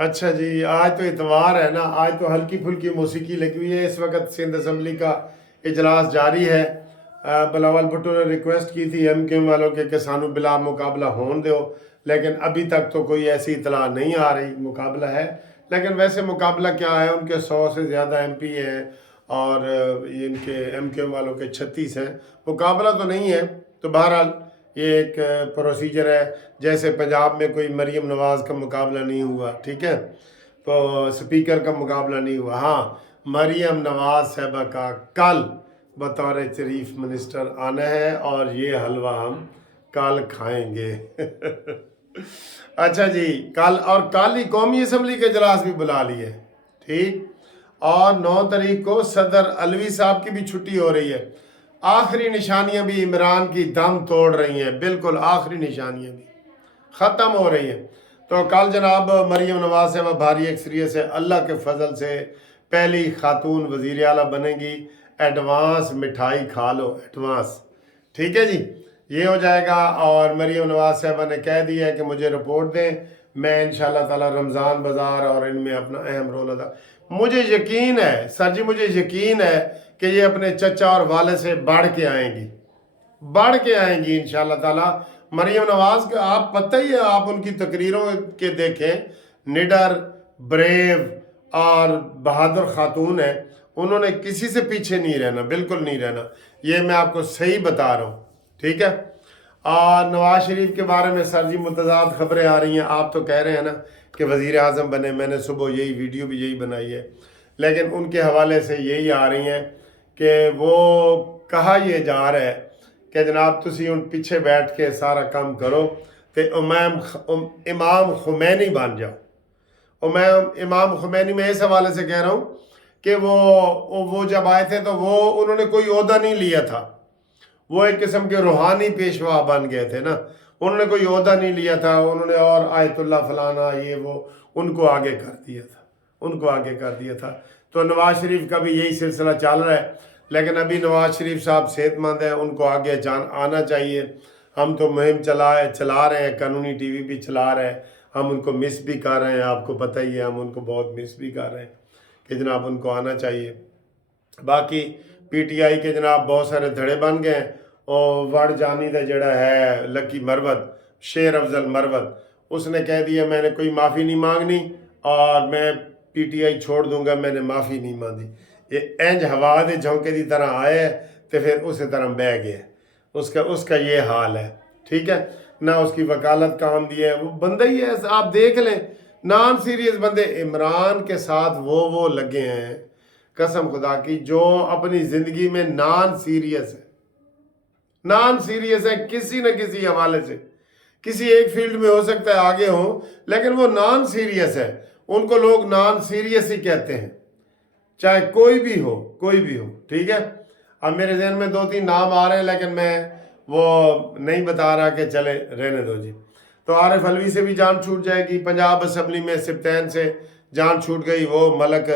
अच्छा जी, आज तो इतवार है ना, आज तो हल्की फुल्की मौसीकी लगी हुई है। इस वक्त सिंध असम्बली का इजलास जारी है। बिलावल भुट्टो ने रिक्वेस्ट की थी एमक्यूएम वालों के कि सानू बिला मुकाबला होने दो, लेकिन अभी तक तो कोई ऐसी इतला नहीं आ रही। मुकाबला है, लेकिन वैसे मुकाबला क्या है, उनके 100 से ज़्यादा एमपी हैं और ये इनके एमक्यूएम वालों के 36 हैं। मुकाबला तो नहीं है। तो बहरहाल ये एक प्रोसीजर है, जैसे पंजाब में कोई मरीम नवाज़ का मुकाबला नहीं हुआ, ठीक है, तो स्पीकर का मुकाबला नहीं हुआ। हाँ, मरीम नवाज साहबा का कल बतौर चीफ मिनिस्टर आना है और ये हलवा हम कल खाएंगे। अच्छा जी, कल ही कौमी असम्बली के इजलास भी बुला लिए, ठीक। और 9 तारीख को सदर अलवी साहब की भी छुट्टी हो रही है। आखिरी निशानियां भी इमरान की दम तोड़ रही हैं, बिल्कुल आखिरी निशानियां भी ख़त्म हो रही हैं। तो कल जनाब मरीम नवाज साहब भारी अक्सरियत से, अल्लाह के फजल से पहली खातून वज़ीर आला बनेंगी। एडवांस मिठाई खा लो, एडवांस, ठीक है जी, ये हो जाएगा। और मरीम नवाज साहबा ने कह दिया है कि मुझे रिपोर्ट दें, मैं इंशाल्लाह ताला रमज़ान बाज़ार और इनमें अपना अहम रोल अदा। मुझे यकीन है सर जी, मुझे यकीन है कि ये अपने चचा और वाले से बढ़ के आएंगी इंशाल्लाह ताला। मरीम नवाज का आप पता ही है, आप उनकी तकरीरों के देखें, निडर, ब्रेव और बहादुर खातून है। उन्होंने किसी से पीछे नहीं रहना, बिल्कुल नहीं रहना, ये मैं आपको सही बता रहा हूँ, ठीक है। और नवाज शरीफ के बारे में सर जी मुतज़ाद खबरें आ रही हैं। आप तो कह रहे हैं ना कि वज़ीर आज़म बने, मैंने सुबह यही वीडियो भी यही बनाई है, लेकिन उनके हवाले से यही आ रही हैं कि वो कहा यह जा रहा है कि जनाब तुसी उन पीछे बैठ के सारा काम करो तो इमाम खुमैनी बन जाओ। और मैं इमाम खुमैनी में इस हवाले से कह रहा हूँ कि वो जब आए थे तो वो उन्होंने कोई ओहदा नहीं लिया था, वो एक किस्म के रूहानी पेशवा बन गए थे ना, उन्होंने कोई ओहदा नहीं लिया था। उन्होंने और आयतुल्ला फलाना ये वो उनको आगे कर दिया था। तो नवाज शरीफ का भी यही सिलसिला चल रहा है, लेकिन अभी नवाज शरीफ साहब सेहतमंद है, उनको आगे आना चाहिए। हम तो मुहिम चला रहे हैं, कानूनी टीवी भी चला रहे हैं, हम उनको मिस भी कर रहे हैं, आपको पता ही है, हम उनको बहुत मिस भी कर रहे हैं कि जनाब उनको आना चाहिए। बाकी पीटीआई के जनाब बहुत सारे धड़े बन गए हैं। और वड़ जानी का जड़ा है लकी मरवत, शेर अफजल मरवत, उसने कह दिया मैंने कोई माफ़ी नहीं मांगनी और मैं पीटीआई छोड़ दूंगा, मैंने माफ़ी नहीं मांगी। ये इंज हवा दे झोंके की तरह आए तो फिर उस तरह बह गया। उसका ये हाल है, ठीक है ना। उसकी वकालत काम दी है, वो बंदा ही है, आप देख लें, नॉन सीरियस बंदे इमरान के साथ वो लगे हैं, कसम खुदा की, जो अपनी ज़िंदगी में नॉन सीरियस है किसी न किसी हवाले से। किसी एक फील्ड में हो सकता है आगे हो, लेकिन वो नॉन सीरियस है, उनको लोग नॉन सीरियस ही कहते हैं, चाहे कोई भी हो, ठीक है। अब मेरे जहन में 2-3 नाम आ रहे हैं, लेकिन मैं वो नहीं बता रहा कि चले रहने दो जी। तो आरिफ अलवी से भी जान छूट जाएगी। पंजाब असम्बली में सिप्तैन से जान छूट गई। वो मलक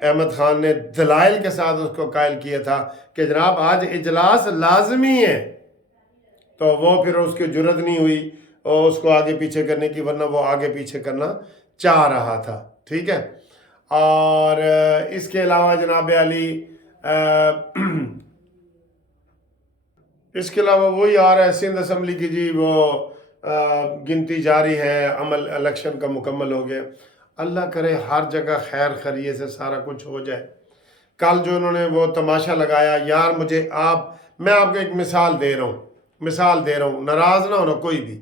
अहमद खान ने दलाइल के साथ उसको कायल किया था कि जनाब आज इजलास लाजमी है, तो वो फिर उसकी जुर्रत नहीं हुई और उसको आगे पीछे करने की, वरना वो आगे पीछे करना चाह रहा था, ठीक है। और इसके अलावा जनाब अली इसके अलावा वही आ रहा है सिंध असम्बली की जी, वो गिनती जारी है, अमल इलेक्शन का मुकम्मल हो गया। अल्लाह करे हर जगह खैर खैरिये से सारा कुछ हो जाए। कल जो उन्होंने वो तमाशा लगाया यार, मैं आपको एक मिसाल दे रहा हूँ, नाराज़ ना होना कोई भी।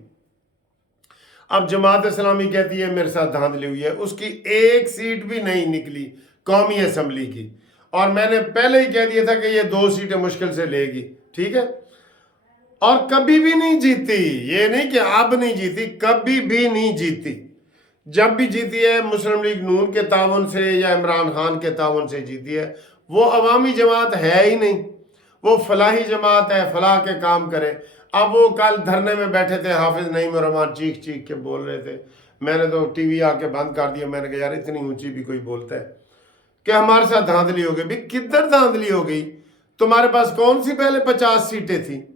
अब जमात इस्लामी कहती है मेरे साथ धांधली हुई है, उसकी एक सीट भी नहीं निकली कौमी असम्बली की, और मैंने पहले ही कह दिया था कि ये 2 सीटें मुश्किल से लेगी, ठीक है। और कभी भी नहीं जीती, ये नहीं कि अब नहीं जीती, कभी भी नहीं जीती। जब भी जीती है मुस्लिम लीग नून के ताउन से या इमरान खान के ताउन से जीती है। वो अवामी जमात है ही नहीं, वो फलाही जमात है, फलाह के काम करे। अब वो कल धरने में बैठे थे, हाफिज नईम रहमान चीख के बोल रहे थे, मैंने तो टीवी आके बंद कर दिया। मैंने कहा यार इतनी ऊंची भी कोई बोलता है कि हमारे साथ धांधली हो गई। भी किधर धांधली हो गई? तुम्हारे पास कौन सी पहले 50 सीटें थी?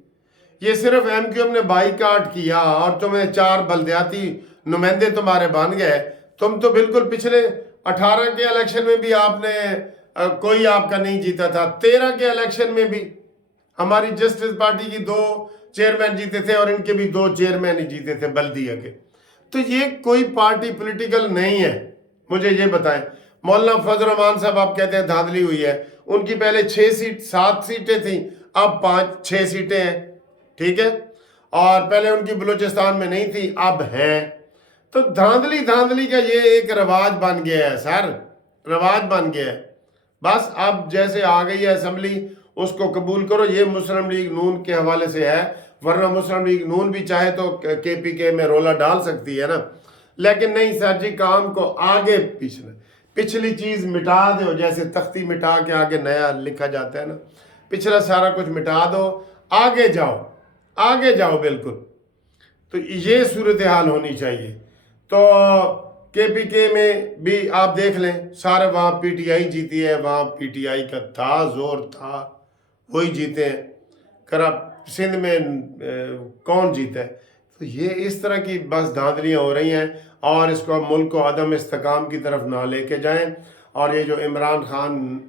ये सिर्फ एमक्यूएम ने बाईकाट किया और तुम्हें 4 बलदियाती नुमाइंदे तुम्हारे बन गए, तुम तो बिल्कुल पिछले 18 के इलेक्शन में भी आपने कोई आपका नहीं जीता था, 13 के इलेक्शन में भी हमारी जस्टिस पार्टी की 2 चेयरमैन जीते थे और इनके भी 2 चेयरमैन ही जीते थे बल्दिया के। तो ये कोई पार्टी पॉलिटिकल नहीं है, मुझे ये बताएं। मौलाना फजल रहमान साहब आप कहते हैं धांधली हुई है, उनकी पहले 7 सीटें थी, अब 5-6 सीटें हैं, ठीक है। और पहले उनकी बलूचिस्तान में नहीं थी, अब हैं। तो धांधली का ये एक रवाज बन गया है सर, रवाज बन गया है। बस अब जैसे आ गई है असेंबली उसको कबूल करो। ये मुस्लिम लीग नून के हवाले से है, वरना मुस्लिम लीग नून भी चाहे तो KPK में रोला डाल सकती है ना, लेकिन नहीं सर जी, काम को आगे पिछली चीज मिटा दो, जैसे तख्ती मिटा के आगे नया लिखा जाता है ना, पिछला सारा कुछ मिटा दो, आगे जाओ बिल्कुल। तो ये सूरत हाल होनी चाहिए। तो KPK में भी आप देख लें, सारे वहाँ PTI जीती है, वहाँ PTI का था जोर था, वही जीते हैं। सिंध में कौन जीता है? तो ये इस तरह की बस धांधलियाँ हो रही हैं, और इसको अब मुल्क को अदम इस्तेकाम की तरफ ना लेके जाएं। और ये जो इमरान खान,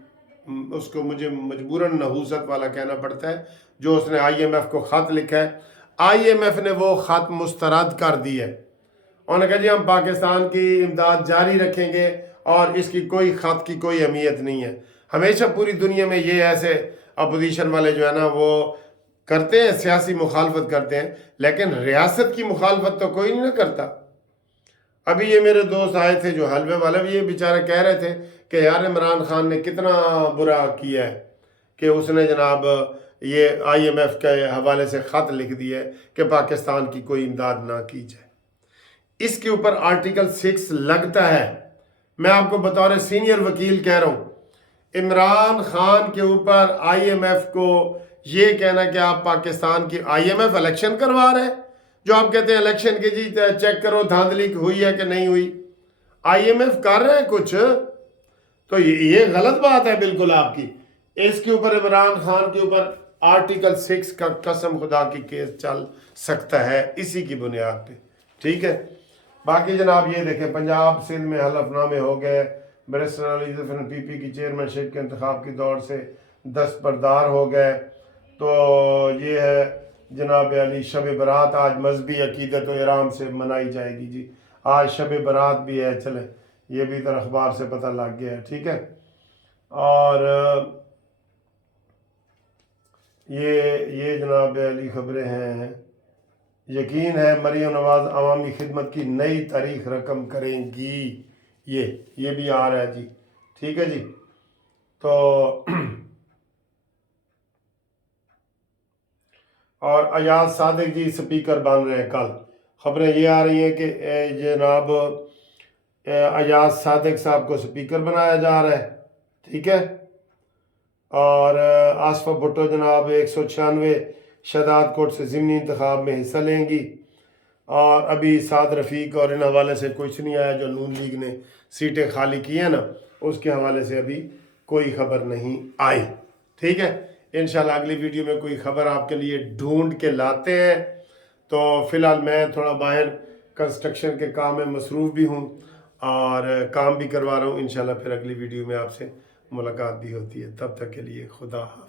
उसको मुझे मजबूरन नहूसत वाला कहना पड़ता है, जो उसने IMF को ख़त लिखा है, IMF ने वो ख़त मुस्तरद कर दी है। उन्होंने कहा जी हम पाकिस्तान की इमदाद जारी रखेंगे और इसकी कोई ख़त की कोई अहमियत नहीं है। हमेशा पूरी दुनिया में ये ऐसे अपोजिशन वाले जो है ना वो करते हैं, सियासी मुखालफत करते हैं, लेकिन रियासत की मुखालफत तो कोई नहीं करता। अभी ये मेरे दोस्त आए थे जो हलवे वाले, भी ये बेचारे कह रहे थे कि यार इमरान खान ने कितना बुरा किया है कि उसने जनाब ये IMF के हवाले से ख़त लिख दिया है कि पाकिस्तान की कोई इमदाद ना की जाए। इसके ऊपर आर्टिकल 6 लगता है। मैं आपको बतौर सीनियर वकील कह रहा हूँ, इमरान खान के ऊपर IMF को ये कहना कि आप पाकिस्तान की IMF इलेक्शन करवा रहे हैं, जो आप कहते हैं इलेक्शन के जी चेक करो धांधली हुई है कि नहीं हुई, IMF कर रहे हैं कुछ, तो ये गलत बात है बिल्कुल आपकी। इसके ऊपर इमरान खान के ऊपर आर्टिकल 6 का कसम खुदा की केस चल सकता है इसी की बुनियाद पे, ठीक है। बाकी जनाब ये देखें, पंजाब सिंध में हलफनामे हो गए, बैरिस्टर अली ज़फ़र PP की चेयरमैनशिप के इंतखाब की दौड़ से दस्तबरदार हो गए। तो ये है जनाब अली शब बरात, आज मजहबी अकीदत और इराम से मनाई जाएगी जी, आज शब बरात भी है, चले ये भी इधर अखबार से पता लग गया है, ठीक है। और ये जनाब अली खबरें हैं। यकीन है मरियम नवाज अवामी खिदमत की नई तारीख रकम करेंगी, ये भी आ रहा है जी, ठीक है जी। तो और अयाज सादिक जी स्पीकर बन रहे हैं कल, खबरें ये आ रही हैं कि जनाब अयाज सादिक साहब को स्पीकर बनाया जा रहा है, ठीक है। और आसफा भुट्टो जनाब 196 शहदाद कोट से ज़िमनी इंतखाब में हिस्सा लेंगी। और अभी साद रफ़ीक और इन हवाले से कुछ नहीं आया, जो नून लीग ने सीटें खाली की हैं ना, उसके हवाले से अभी कोई ख़बर नहीं आई, ठीक है। इंशाल्लाह अगली वीडियो में कोई ख़बर आपके लिए ढूंढ के लाते हैं। तो फ़िलहाल मैं थोड़ा बाहर कंस्ट्रक्शन के काम में मसरूफ़ भी हूँ और काम भी करवा रहा हूँ। इंशाल्लाह फिर अगली वीडियो में आपसे मुलाकात भी होती है, तब तक के लिए खुदा।